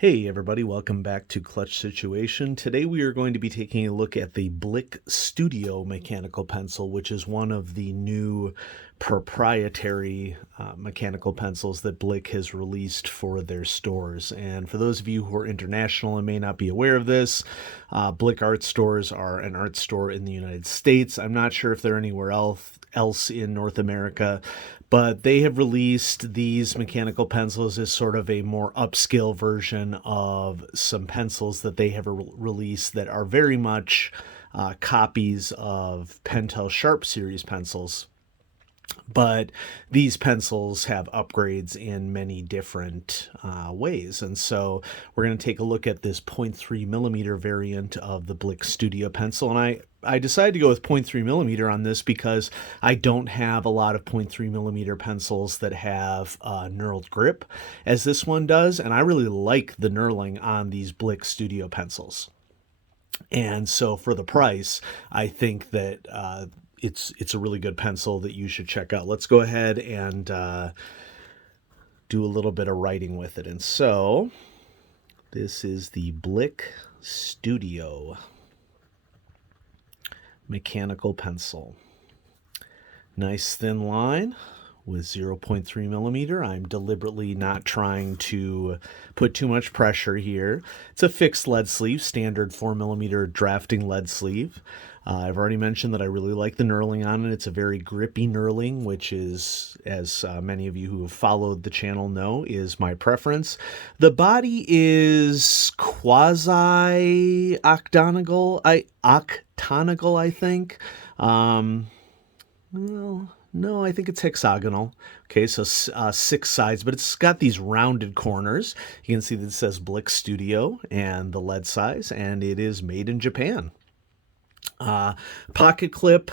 Hey everybody, welcome back to Clutch Situation. Today we are going to be taking a look at the Blick Studio mechanical pencil, which is one of the new proprietary mechanical pencils that Blick has released for their stores. And for those of you who are international and may not be aware of this, Blick art stores are an art store in the United States. I'm not sure if they're anywhere else in North America, but they have released these mechanical pencils as sort of a more upscale version of some pencils that they have released that are very much copies of Pentel Sharp series pencils. But these pencils have upgrades in many different ways. And so we're going to take a look at this 0.3 millimeter variant of the Blick Studio pencil. And I decided to go with 0.3 millimeter on this because I don't have a lot of 0.3 millimeter pencils that have knurled grip as this one does. And I really like the knurling on these Blick Studio pencils. And so for the price, I think that it's a really good pencil that you should check out. Let's go ahead and do a little bit of writing with it. And so this is the Blick Studio mechanical pencil. Nice thin line with 0.3 millimeter. I'm deliberately not trying to put too much pressure here. It's a fixed lead sleeve, standard 4 millimeter drafting lead sleeve. I've already mentioned that I really like the knurling on it. It's a very grippy knurling, which is, as many of you who have followed the channel know, is my preference. The body is quasi-octagonal, I think. Well, no, I think it's hexagonal. Okay, so 6 sides, but it's got these rounded corners. You can see that it says Blick Studio and the lead size, and it is made in Japan. Pocket clip,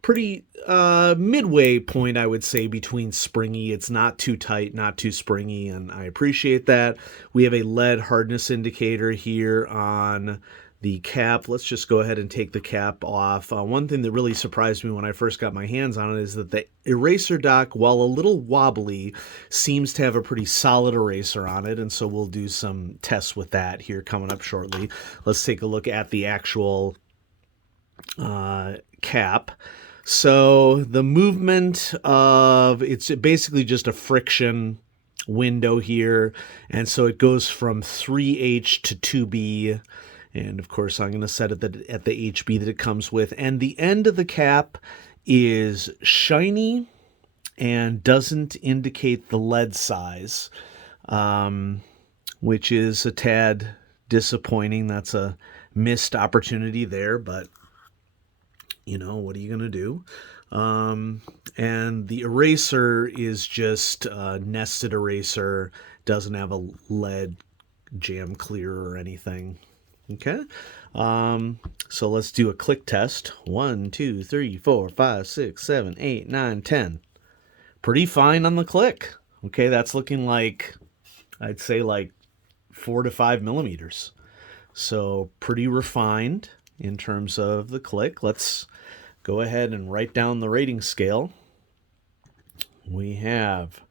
pretty midway point, I would say, between springy. It's not too tight, not too springy, and I appreciate that. We have a lead hardness indicator here on the cap. Let's just go ahead and take the cap off. One thing that really surprised me when I first got my hands on it is that the eraser dock, while a little wobbly, seems to have a pretty solid eraser on it, and so we'll do some tests with that here coming up shortly. Let's take a look at the actual cap. So the movement of it's basically just a friction window here, and so it goes from 3H to 2B, and of course I'm going to set it at the HB that it comes with. And the end of the cap is shiny and doesn't indicate the lead size, which is a tad disappointing. That's a missed opportunity there, but you know, what are you going to do? And the eraser is just a nested eraser, doesn't have a lead jam clear or anything. Okay, so let's do a click test. 1, 2, 3, 4, 5, 6, 7, 8, 9, 10. Pretty fine on the click. Okay, that's looking like, I'd say like 4 to 5 millimeters. So pretty refined in terms of the click. Let's go ahead and write down the rating scale. We have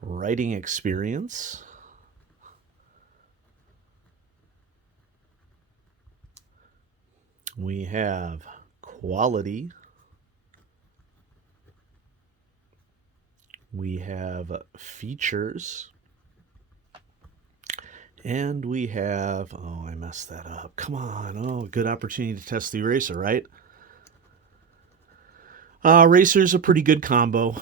writing experience. We have quality. We have features. And we have, oh, I messed that up. Come on. Oh, good opportunity to test the eraser, right? Eraser's a pretty good combo.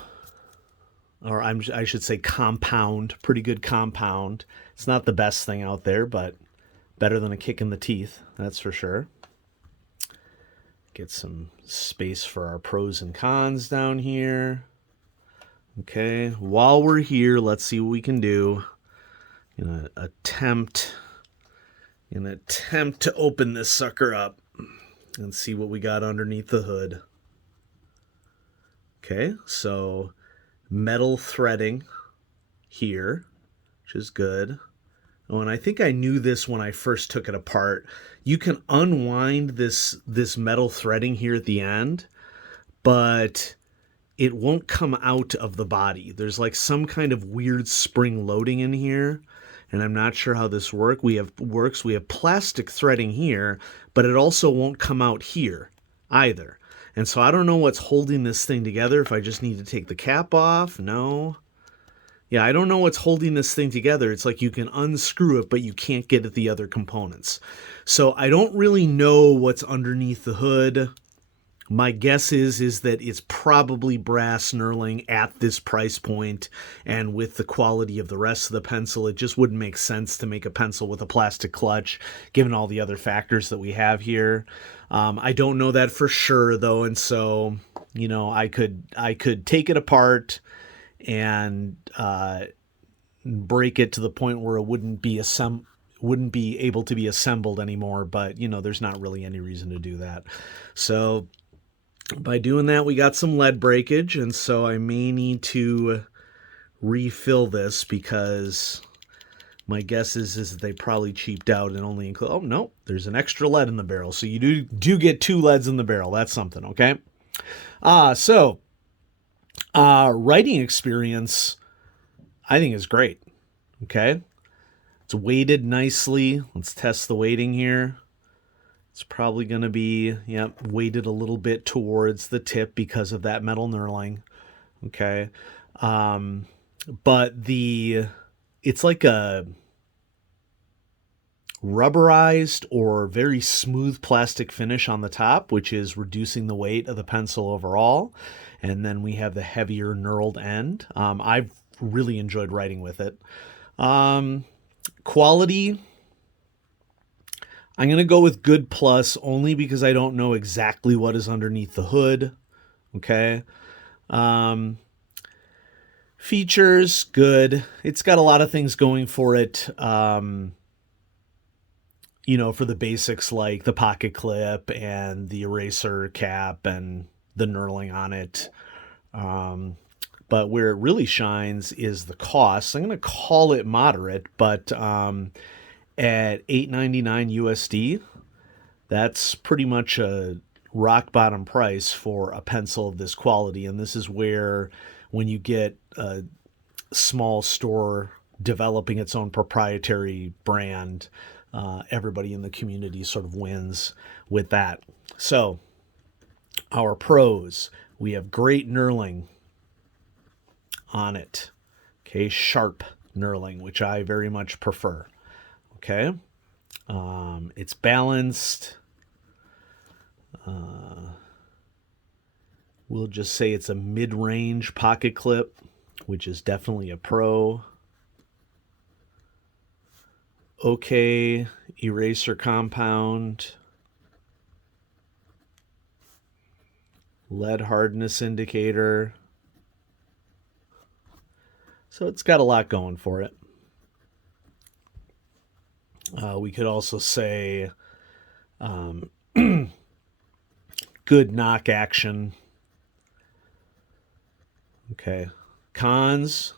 Or I should say compound. Pretty good compound. It's not the best thing out there, but better than a kick in the teeth, that's for sure. Get some space for our pros and cons down here. Okay, while we're here, let's see what we can do. In an attempt to open this sucker up and see what we got underneath the hood. Okay, so metal threading here, which is good. Oh, and I think I knew this when I first took it apart. You can unwind this metal threading here at the end, but it won't come out of the body. There's like some kind of weird spring loading in here. and I'm not sure how this works. We have plastic threading here, but it also won't come out here either. And so I don't know what's holding this thing together, if I just need to take the cap off. No. Yeah, I don't know what's holding this thing together. It's like you can unscrew it, but you can't get at the other components. So I don't really know what's underneath the hood. My guess is that it's probably brass knurling at this price point, and with the quality of the rest of the pencil, it just wouldn't make sense to make a pencil with a plastic clutch, given all the other factors that we have here. I don't know that for sure, though, and so I could take it apart and break it to the point where it wouldn't be able to be assembled anymore. But there's not really any reason to do that. So by doing that, we got some lead breakage, and so I may need to refill this, because my guess is that they probably cheaped out and only include... Oh, no, there's an extra lead in the barrel. So you do get 2 leads in the barrel. That's something, okay? Writing experience, I think, is great, okay? It's weighted nicely. Let's test the weighting here. It's probably going to be, weighted a little bit towards the tip because of that metal knurling. Okay. But it's like a rubberized or very smooth plastic finish on the top, which is reducing the weight of the pencil overall. And then we have the heavier knurled end. I've really enjoyed writing with it. Quality, I'm going to go with good plus, only because I don't know exactly what is underneath the hood. Okay. Features, good. It's got a lot of things going for it. For the basics like the pocket clip and the eraser cap and the knurling on it. But where it really shines is the cost. I'm going to call it moderate, but at $8.99 USD, that's pretty much a rock bottom price for a pencil of this quality. And this is where, when you get a small store developing its own proprietary brand, everybody in the community sort of wins with that. So our pros, we have great knurling on it. Okay, sharp knurling, which I very much prefer. Okay, it's balanced. We'll just say it's a mid-range pocket clip, which is definitely a pro. Okay, eraser compound. Lead hardness indicator. So it's got a lot going for it. We could also say good knock action. Okay. Cons,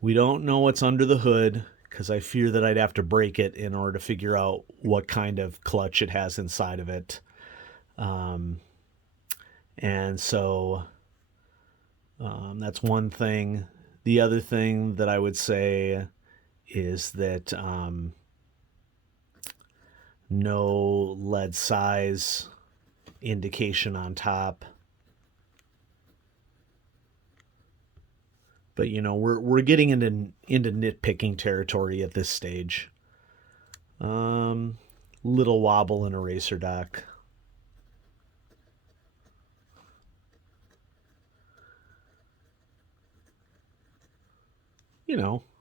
we don't know what's under the hood, because I fear that I'd have to break it in order to figure out what kind of clutch it has inside of it. And so that's one thing. The other thing that I would say is that no lead size indication on top. But we're getting into nitpicking territory at this stage. Little wobble in eraser dock.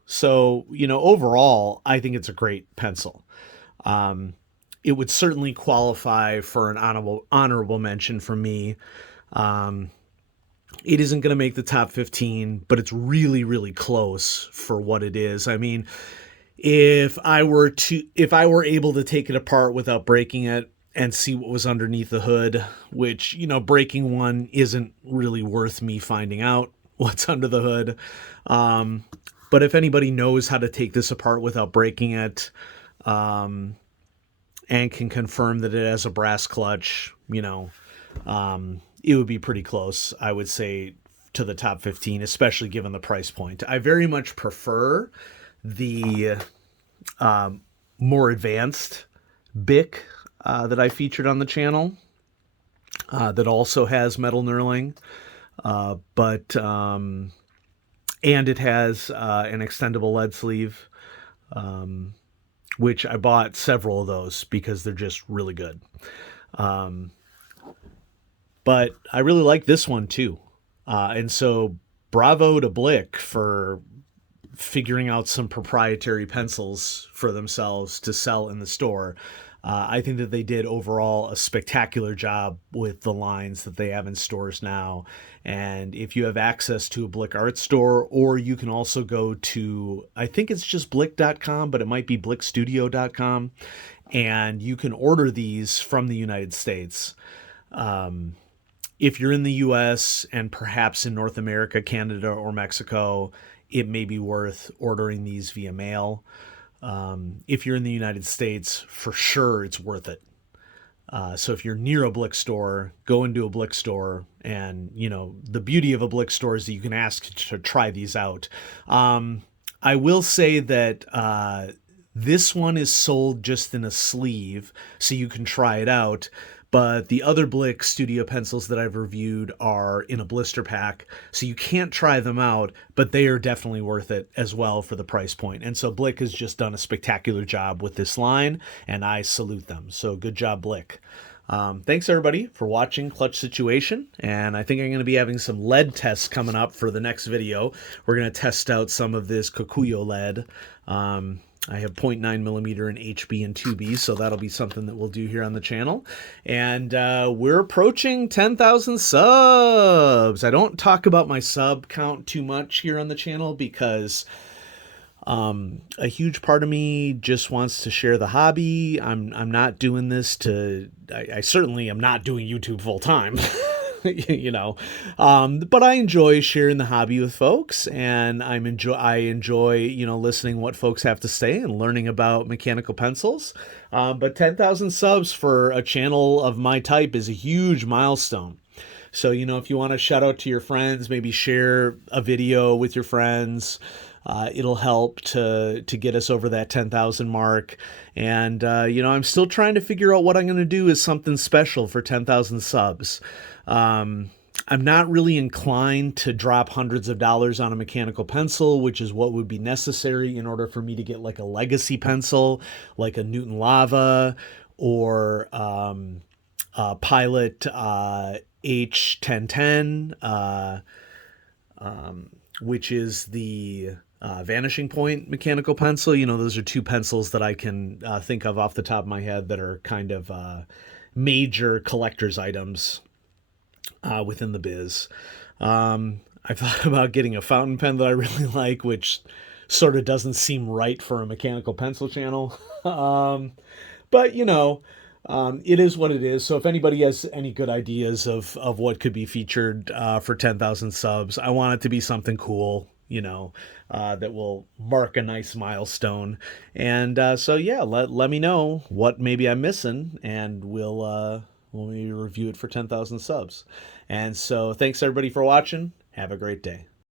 So overall, I think it's a great pencil. It would certainly qualify for an honorable mention from me. It isn't going to make the top 15, but it's really, really close for what it is. I mean, if I were able to take it apart without breaking it and see what was underneath the hood, which, breaking one isn't really worth me finding out what's under the hood. But if anybody knows how to take this apart without breaking it, and can confirm that it has a brass clutch, it would be pretty close, I would say, to the top 15, especially given the price point. I very much prefer the more advanced Bic that I featured on the channel that also has metal knurling, and it has an extendable lead sleeve, which I bought several of those because they're just really good. But I really like this one too. And so bravo to Blick for figuring out some proprietary pencils for themselves to sell in the store. I think that they did overall a spectacular job with the lines that they have in stores now. And if you have access to a Blick art store, or you can also go to, I think it's just blick.com, but it might be blickstudio.com, and you can order these from the United States. If you're in the US and perhaps in North America, Canada, or Mexico, it may be worth ordering these via mail. If you're in the United States, for sure it's worth it. So if you're near a Blick store, go into a Blick store, and the beauty of a Blick store is that you can ask to try these out. I will say that this one is sold just in a sleeve, so you can try it out. But the other Blick Studio pencils that I've reviewed are in a blister pack, so you can't try them out, but they are definitely worth it as well for the price point. And so Blick has just done a spectacular job with this line, and I salute them. So good job, Blick. Thanks everybody for watching Clutch Situation, and I think I'm going to be having some lead tests coming up for the next video. We're going to test out some of this Kikuyo lead. I have 0.9 millimeter in HB and 2B, so that'll be something that we'll do here on the channel. And we're approaching 10,000 subs. I don't talk about my sub count too much here on the channel because a huge part of me just wants to share the hobby. I'm not doing this to, I certainly am not doing YouTube full time. But I enjoy sharing the hobby with folks, and I enjoy listening what folks have to say and learning about mechanical pencils. But 10,000 subs for a channel of my type is a huge milestone. So if you want to shout out to your friends, maybe share a video with your friends. It'll help to get us over that 10,000 mark. And, I'm still trying to figure out what I'm going to do as something special for 10,000 subs. I'm not really inclined to drop hundreds of dollars on a mechanical pencil, which is what would be necessary in order for me to get like a legacy pencil, like a Newton Lava or Pilot H1010, which is the Vanishing Point mechanical pencil. Those are two pencils that I can think of off the top of my head that are kind of major collector's items within the biz. I thought about getting a fountain pen that I really like, which sort of doesn't seem right for a mechanical pencil channel. But it is what it is. So if anybody has any good ideas of what could be featured for 10,000 subs, I want it to be something cool, that will mark a nice milestone. And so yeah, let me know what maybe I'm missing, and we'll maybe review it for 10,000 subs. And so thanks everybody for watching. Have a great day.